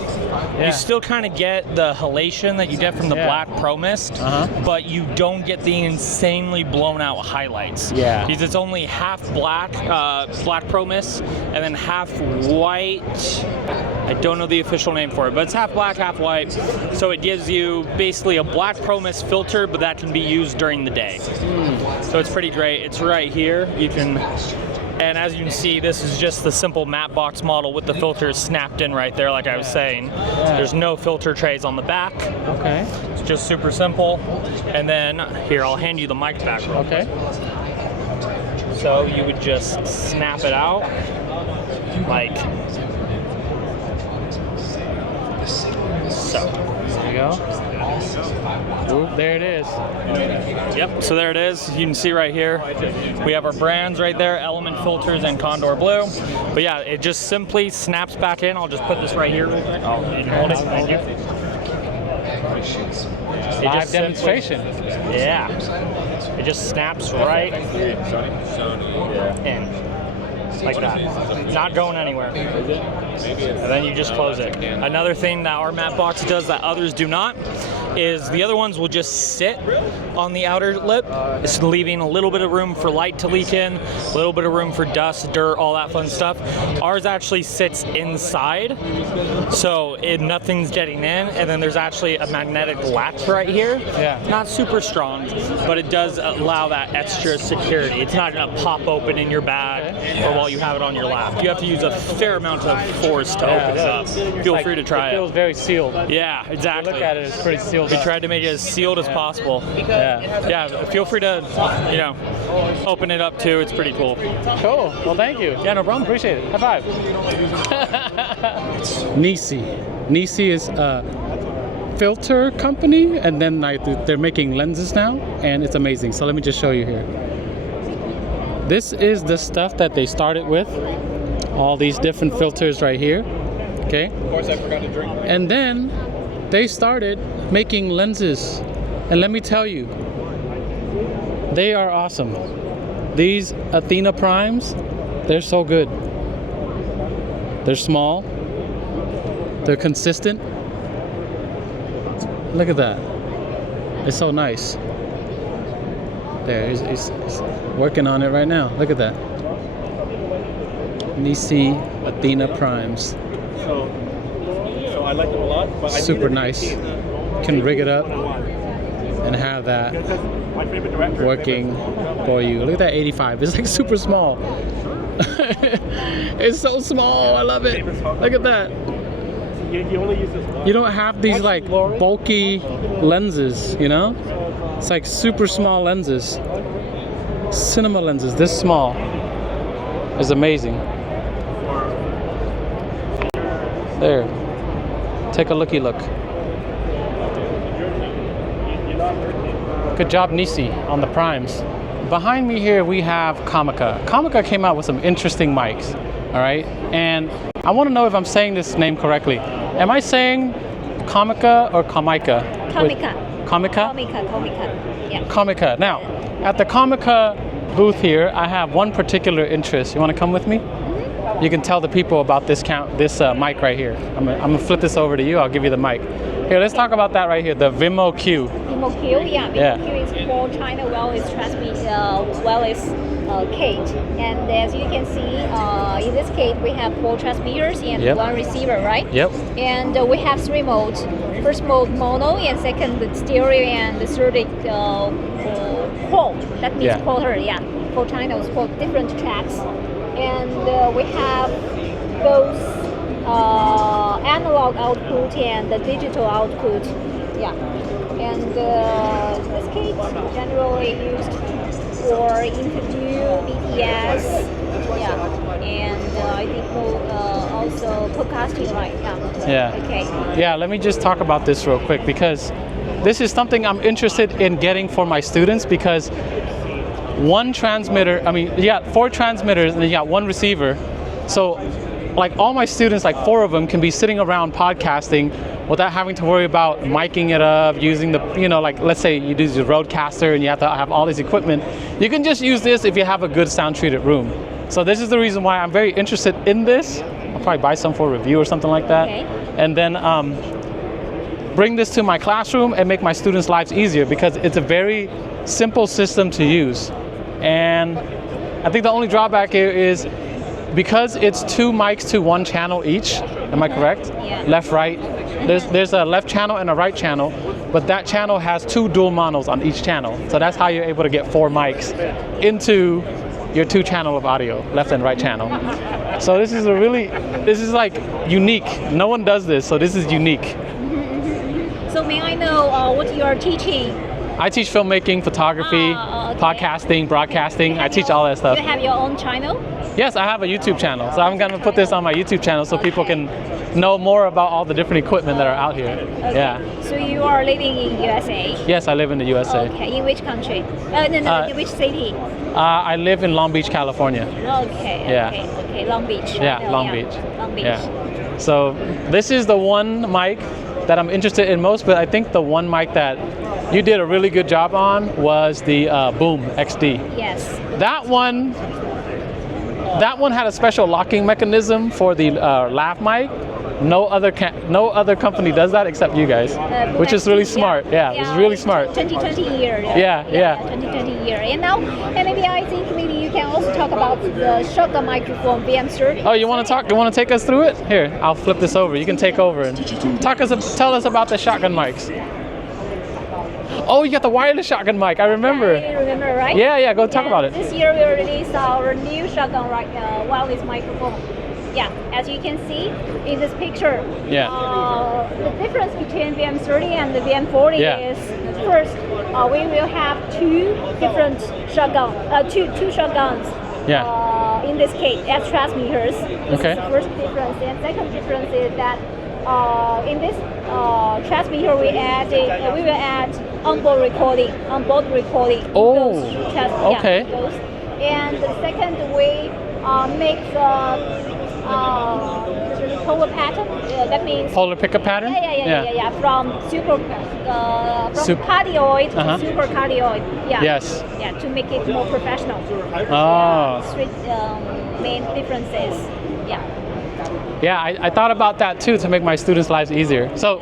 you still kind of get the halation that you get from the Black Pro Mist, but you don't get the insanely blown out highlights. Yeah. Because it's only half black, Black Pro Mist, and then half white. I don't know the official name for it, but it's half black, half white. So it gives you basically a Black Pro Mist filter, but that can be used during the day. So it's pretty great. It's right here. You can, and as you can see, this is just the simple matte box model with the filters snapped in right there, like I was saying. There's no filter trays on the back. Okay. It's just super simple. And then here, I'll hand you the mic back real quick. So you would just snap it out like so. There you go. Ooh, there it is. Yep, so there it is. You can see right here, we have our brands right there, Element Filters and Condor Blue. But yeah, it just simply snaps back in. I'll just put this right here real quick. Oh, and hold it. Thank you. Live demonstration. Yeah. It just snaps right in. Like that. Not going anywhere. And then you just close it. Another thing that our matte box does that others do not is the other ones will just sit on the outer lip. It's leaving a little bit of room for light to leak in, a little bit of room for dust, dirt, all that fun stuff. Ours actually sits inside, so nothing's getting in, and then there's actually a magnetic latch right here. Yeah. Not super strong, but it does allow that extra security. It's not gonna pop open in your bag or while you have it on your lap. You have to use a fair amount of force to open it up. Feel free to try it. It feels very sealed. Yeah, exactly. Look at it, it's pretty sealed. We tried to make it as sealed as possible. Yeah, feel free to, open it up too. It's pretty cool. Cool. Well, thank you. Yeah, no problem. Appreciate it. High five. NAB is a filter company, and then they're making lenses now, and it's amazing. So let me just show you here. This is the stuff that they started with. All these different filters right here. Okay. Of course, I forgot to drink. And then they started making lenses, and let me tell you, they are awesome. These Athena Primes, they're so good. They're small, they're consistent. Look at that, it's so nice. There, he's working on it right now. Look at that. NAB Athena Primes. So I like them a lot. But super nice. Can rig it up and have that working for you. Look at that 85. It's like super small. It's so small. I love it. Look at that. You only use this one. You don't have these like bulky lenses, you know? It's like super small lenses. Cinema lenses this small is amazing. There. Take a looky look. Good job, NAB, on the primes. Behind me here we have Comica. Comica came out with some interesting mics, all right? And I want to know if I'm saying this name correctly. Am I saying Comica or Comica? Comica. Comica? Comica. Yeah. Comica. Now, at the Comica booth here, I have one particular interest. You want to come with me? You can tell the people about this mic right here. I'm gonna flip this over to you. I'll give you the mic. Here, let's talk about that right here, the Vimo Q. Vimo Q, yeah. Vimo Q is for China wireless transmit, wireless kit. And as you can see, in this kit we have 4 transmitters and 1 receiver, right? Yep. And we have 3 modes. First mode mono, and second the stereo, and the third quad. That means quarter, 4 channels, 4 different tracks. And we have both analog output and the digital output. Yeah. And this kit generally used for interview, BTS. Yeah. And I think also podcasting, right? Yeah. Okay. Yeah, let me just talk about this real quick, because this is something I'm interested in getting for my students, because 1 transmitter, you got 4 transmitters and then you got 1 receiver. So like all my students, like 4 of them can be sitting around podcasting without having to worry about miking it up, using the, like let's say you do your Rodecaster and you have to have all this equipment. You can just use this if you have a good sound treated room. So this is the reason why I'm very interested in this. I'll probably buy some for review or something like that. Okay. And then bring this to my classroom and make my students' lives easier, because it's a very simple system to use. And I think the only drawback here is because it's 2 mics to 1 channel each. Am I correct? Yeah. Left, right. There's a left channel and a right channel, but that channel has 2 dual monos on each channel. So that's how you're able to get 4 mics into your 2 channel of audio, left and right channel. So this is like unique. No one does this, so this is unique. So may I know what you are teaching I teach filmmaking, photography, okay. podcasting, broadcasting. I teach all that stuff. You have your own channel? Yes, I have a YouTube channel. So I'm going to put this on my YouTube channel so people can know more about all the different equipment that are out here. Okay. Yeah. So you are living in USA? Yes, I live in the USA. Okay. In which country? In which city? I live in Long Beach, California. Okay. Yeah. Okay. Long Beach. Yeah, Long Beach. Long Beach. Yeah. So this is the one mic that I'm interested in most, but I think the one mic that you did a really good job on was the Boom XD. Yes. That one had a special locking mechanism for the lav mic. No other company does that except you guys, which is really smart. Yeah, it was really smart. 2020 year. Yeah. 2020 year. And now, maybe I think maybe you can also talk about the shotgun microphone VM30. Oh, you want to talk? You want to take us through it? Here, I'll flip this over. You can take over and tell us about the shotgun mics. Oh, you got the wireless shotgun mic. I remember. Yeah, you remember, right? Yeah. Go talk about it. This year we released our new shotgun wireless microphone. Yeah, as you can see in this picture. Yeah. The difference between VM30 and the VM40 is first we will have two different two shotguns. Yeah. In this case, as transmitters. This Okay. is the first difference. And second difference is that in this transmitter we will add onboard recording. Oh. Okay. And the second we make the polar pattern. That means polar pickup pattern. Yeah. From cardioid to super cardioid. Yeah. Yes. Yeah, to make it more professional. Oh. Three main differences. Yeah. Yeah, I thought about that too to make my students' lives easier. So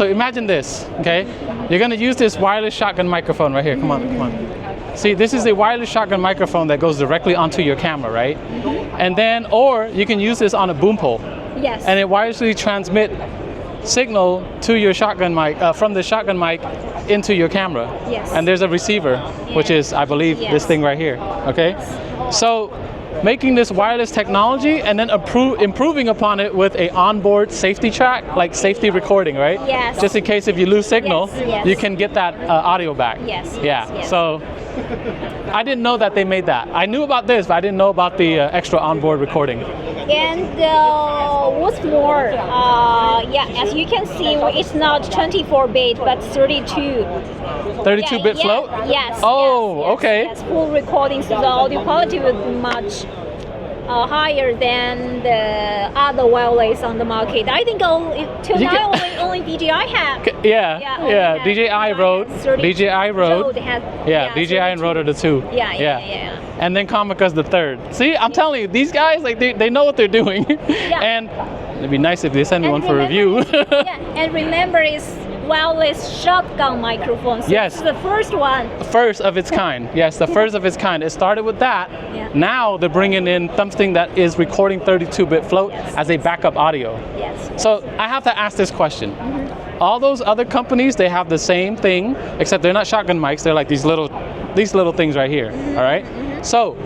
imagine this, okay? You're gonna use this wireless shotgun microphone right here. Come on. See, this is a wireless shotgun microphone that goes directly onto your camera, right? And then, or you can use this on a boom pole. Yes. And it wirelessly transmit signal to your shotgun mic, from the shotgun mic into your camera. Yes. And there's a receiver, which is, I believe, this thing right here, okay? So, making this wireless technology and then improving upon it with a onboard safety track, like safety recording, right? Yes. Just in case if you lose signal, Yes. you can get that audio back. Yes. Yeah. Yes. So I didn't know that they made that. I knew about this, but I didn't know about the extra onboard recording. And what's more, as you can see, it's not 24-bit but 32. 32-bit float? Yes. Oh, yes, okay. Yes, full recording, so the audio quality will be much higher than the other wireless on the market. I think till now only DJI have. Yeah. DJI Rode. DJI Rode. DJI and Rode are the two. Yeah. And then Comica's the third. See, I'm telling you, these guys, like they know what they're doing. And it'd be nice if they send me one for review. And remember, it's wireless shotgun microphone. So Yes. This is the first one. First of its kind. Yes, the first of its kind. It started with that. Yeah. Now they're bringing in something that is recording 32-bit float as a backup audio. Yes. So I have to ask this question. All those other companies, they have the same thing, except they're not shotgun mics. They're like these little things right here. All right. So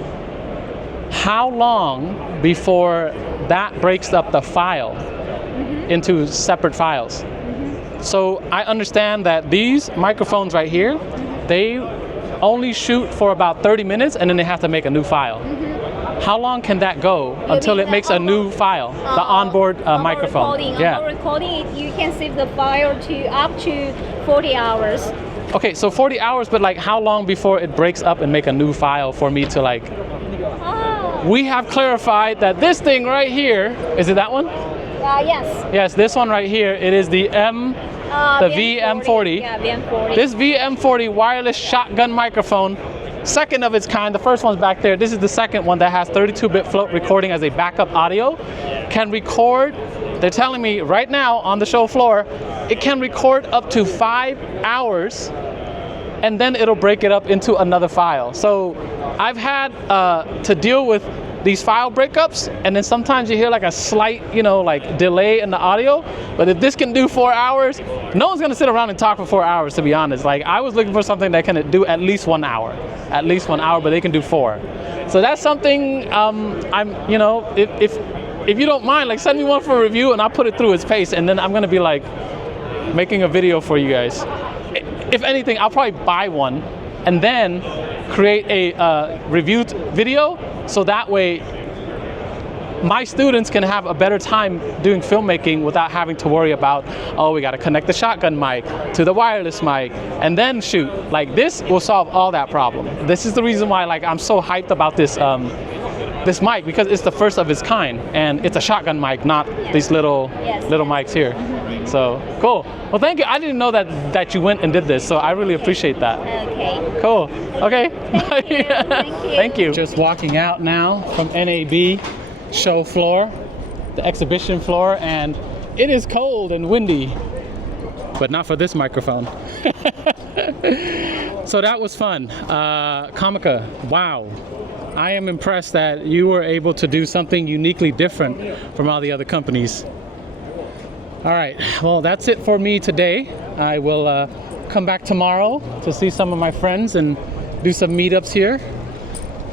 how long before that breaks up the file into separate files? So I understand that these microphones right here, they only shoot for about 30 minutes and then they have to make a new file. How long can that go until it makes a new file, the onboard microphone? Recording, you can save the file to up to 40 hours. Okay, so 40 hours, but like how long before it breaks up and make a new file for me to like... We have clarified that this thing right here, is it that one? Yes. Yes, this one right here, it is the VM40. Yeah, VM40. This VM40 wireless shotgun microphone, second of its kind. The first one's back there. This is the second one that has 32-bit float recording as a backup audio. Can record, they're telling me right now on the show floor, it can record up to 5 hours and then it'll break it up into another file. So I've had to deal with these file breakups, and then sometimes you hear like a slight, like delay in the audio. But if this can do 4 hours, no one's gonna sit around and talk for 4 hours, to be honest. Like I was looking for something that can do at least 1 hour, but they can do 4. So that's something if you don't mind, like send me one for review and I'll put it through its pace, and then I'm gonna be like making a video for you guys. if anything, I'll probably buy one and then create a review video, so that way my students can have a better time doing filmmaking without having to worry about, oh, we got to connect the shotgun mic to the wireless mic and then shoot. Like, this will solve all that problem. This is the reason why, like, I'm so hyped about this this mic, because it's the first of its kind, and it's a shotgun mic, not these little mics here. So cool. Well, thank you. I didn't know that you went and did this, so I really appreciate that. Okay. Cool. Okay. Thank you. Thank you. Just walking out now from NAB show floor, the exhibition floor, and it is cold and windy, but not for this microphone. So that was fun. Comica, wow. I am impressed that you were able to do something uniquely different from all the other companies. All right, well, that's it for me today. I will come back tomorrow to see some of my friends and do some meetups here.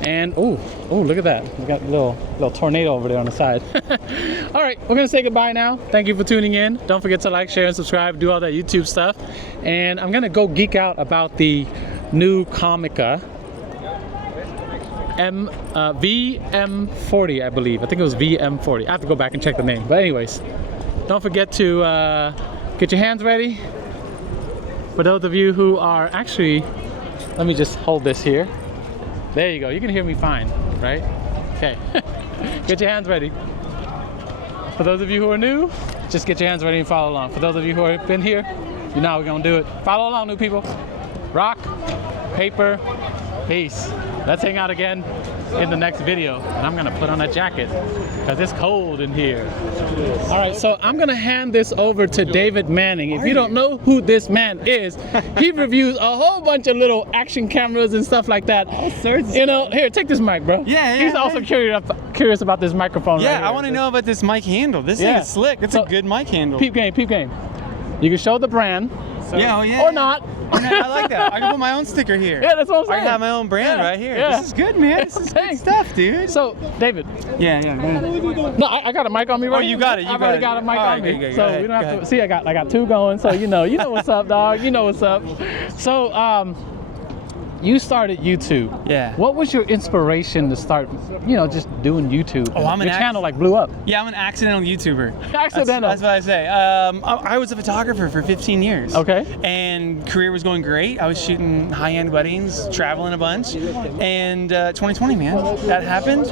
And oh, look at that. We got a little tornado over there on the side. All right, we're gonna say goodbye now. Thank you for tuning in. Don't forget to like, share, and subscribe, do all that YouTube stuff. And I'm gonna go geek out about the new Comica VM40, I believe. I think it was VM40. I have to go back and check the name. But anyways, don't forget to get your hands ready. For those of you who are actually, let me just hold this here. There you go. You can hear me fine, right? Okay. Get your hands ready. For those of you who are new, just get your hands ready and follow along. For those of you who have been here, you know how we're gonna do it. Follow along, new people. Rock, paper, peace. Let's hang out again in the next video. And I'm gonna put on a jacket because it's cold in here. All right, so I'm gonna hand this over to David Manning. If you don't know who this man is, he reviews a whole bunch of little action cameras and stuff like that. All sorts. You know, here, take this mic, bro. Yeah. He's also curious about this microphone. Yeah, right here. I want to know about this mic handle. This thing is slick. It's a good mic handle. Peep game, peep game. You can show the brand. Or not. I like that. I can put my own sticker here. Yeah, that's what I'm saying. I can have my own brand right here. Yeah. This is good, man. This is good stuff, dude. So, David. Yeah. Go ahead. No, I got a mic on me right Oh, you got it. I've already got a mic on me. Good, so we don't have to see. I got two going. So you know what's up, dog. You know what's up. So you started YouTube. Yeah. What was your inspiration to start, just doing YouTube? Oh, your channel like blew up. Yeah, I'm an accidental YouTuber. Accidental. That's what I say. I was a photographer for 15 years. Okay. And career was going great. I was shooting high-end weddings, traveling a bunch. And 2020, man, that happened.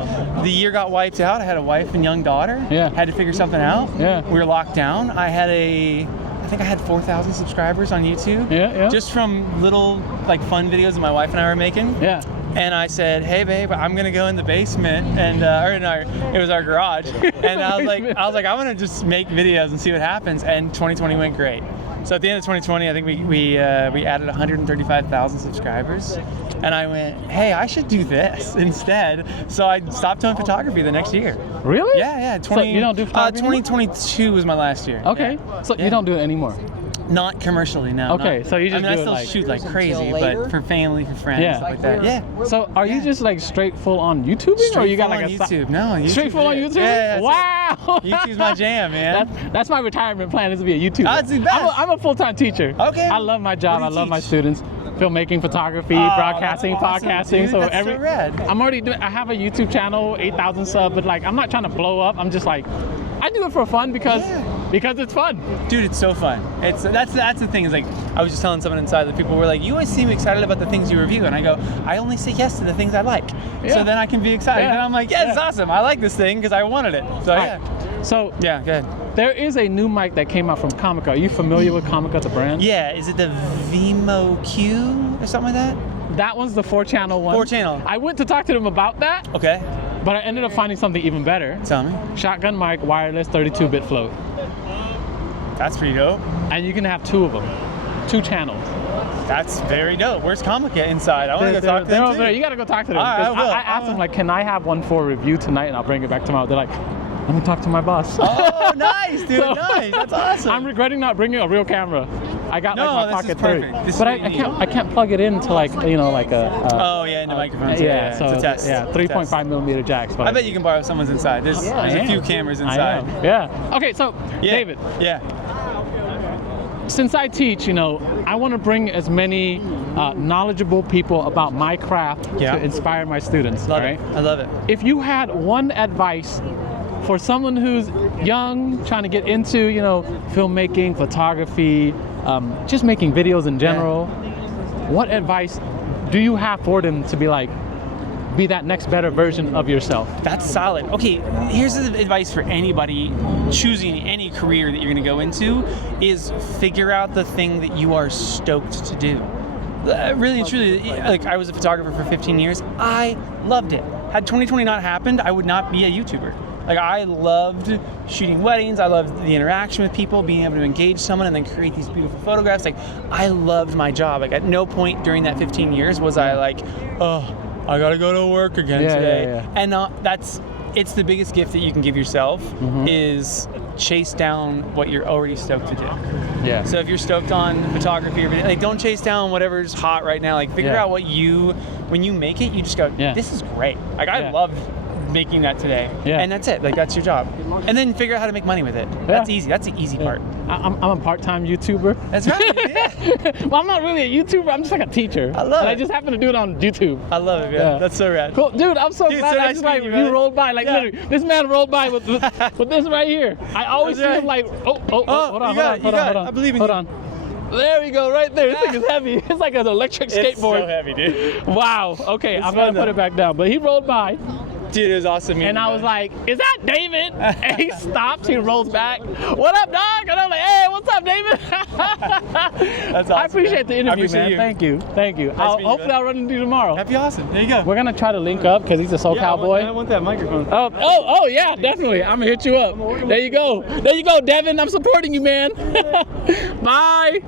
The year got wiped out. I had a wife and young daughter. Yeah. Had to figure something out. Yeah. We were locked down. I think I had 4,000 subscribers on YouTube. Yeah. Just from little fun videos that my wife and I were making. Yeah. And I said, hey babe, I'm gonna go in the basement and it was our garage. And I was like, I wanna just make videos and see what happens. And 2020 went great. So at the end of 2020, I think we added 135,000 subscribers. And I went, hey, I should do this instead. So I stopped doing photography the next year. Really? Yeah. So you don't do photography 2022 was my last year. Okay. Yeah. So you don't do it anymore? Not commercially, no. Okay, so you just do I it still shoot like crazy, but for family, for friends, stuff like that. Yeah. So are you just straight full on YouTubing, or you got like a YouTube? No, YouTube. Straight full on YouTube? Yeah. Wow. YouTube's my jam, man. That's my retirement plan, is to be a YouTuber. That's the best. I'm a full-time teacher. Okay. I love my job. I love my students. Filmmaking, photography, broadcasting, awesome, podcasting. dude. So that's so rad. I'm already doing. I have a YouTube channel, 8,000 subs, but I'm not trying to blow up. I'm just I do it for fun because it's fun. Dude, it's so fun. That's the thing is I was just telling someone inside that people were like, you always seem excited about the things you review, and I go, I only say yes to the things I like, so then I can be excited. And I'm like, it's awesome. I like this thing because I wanted it. So So yeah, go ahead. There is a new mic that came out from Comica. Are you familiar with Comica, the brand? Yeah, is it the Vimo Q or something like that? That one's the 4-channel one. 4-channel. I went to talk to them about that. Okay. But I ended up finding something even better. Tell me. Shotgun mic, wireless, 32-bit float. That's pretty dope. And you can have 2 of them. 2 channels. That's very dope. Where's Comica inside? I want to go talk to them They're over too. there. You got to go talk to them. I will. I asked them, can I have one for review tonight, and I'll bring it back tomorrow. They're like, let me talk to my boss. Oh, nice, dude. Nice. That's awesome. I'm regretting not bringing a real camera. I got my Pocket 3. But I can't plug it into into microphones. Yeah, so it's a test. Yeah, 3.5 millimeter jacks. I bet you can borrow someone's inside. There's a few cameras inside. Yeah. Okay, so David. Yeah. since I teach, I want to bring as many knowledgeable people about my craft to inspire my students. Love right? it. I love it. If you had one advice for someone who's young, trying to get into, filmmaking, photography, just making videos in general, what advice do you have for them to be that next better version of yourself? That's solid. Okay, here's the advice for anybody choosing any career that you're going to go into is figure out the thing that you are stoked to do. Really and truly, I was a photographer for 15 years. I loved it. Had 2020 not happened, I would not be a YouTuber. I loved shooting weddings. I loved the interaction with people, being able to engage someone and then create these beautiful photographs. I loved my job. At no point during that 15 years was I I gotta go to work again today. Yeah. And it's the biggest gift that you can give yourself is chase down what you're already stoked to do. Yeah. So if you're stoked on photography or video, don't chase down whatever's hot right now. Figure out what when you make it, you just go, this is great. I love making that today. Yeah. And that's it. That's your job. And then figure out how to make money with it. That's easy. That's the easy part. I'm a part-time YouTuber. That's right. Yeah. Well, I'm not really a YouTuber. I'm just a teacher. I love it. I just happen to do it on YouTube. I love it, man. Yeah. That's so rad. Cool, dude. I'm so glad. So I nice just you rolled by literally. This man rolled by with this right here. I always see him hold on. I believe in you. Hold on. There we go, right there. This thing is heavy. It's like an electric skateboard. It's so heavy, dude. Wow. Okay, It's I'm gonna fun, put it back down. But he rolled by. Dude, it was awesome. And I was like, is that David? And he stops, he rolls back. What up, dog? And I'm like, hey, what's up, David? That's awesome. I appreciate the interview, man. You. Thank you. Nice Hopefully I'll run into you tomorrow. That'd be awesome. There you go. We're going to try to link up because he's a SoCal boy. I want that microphone. Oh, yeah, definitely. I'm going to hit you up. There you go. There you go, Devin. I'm supporting you, man. Bye.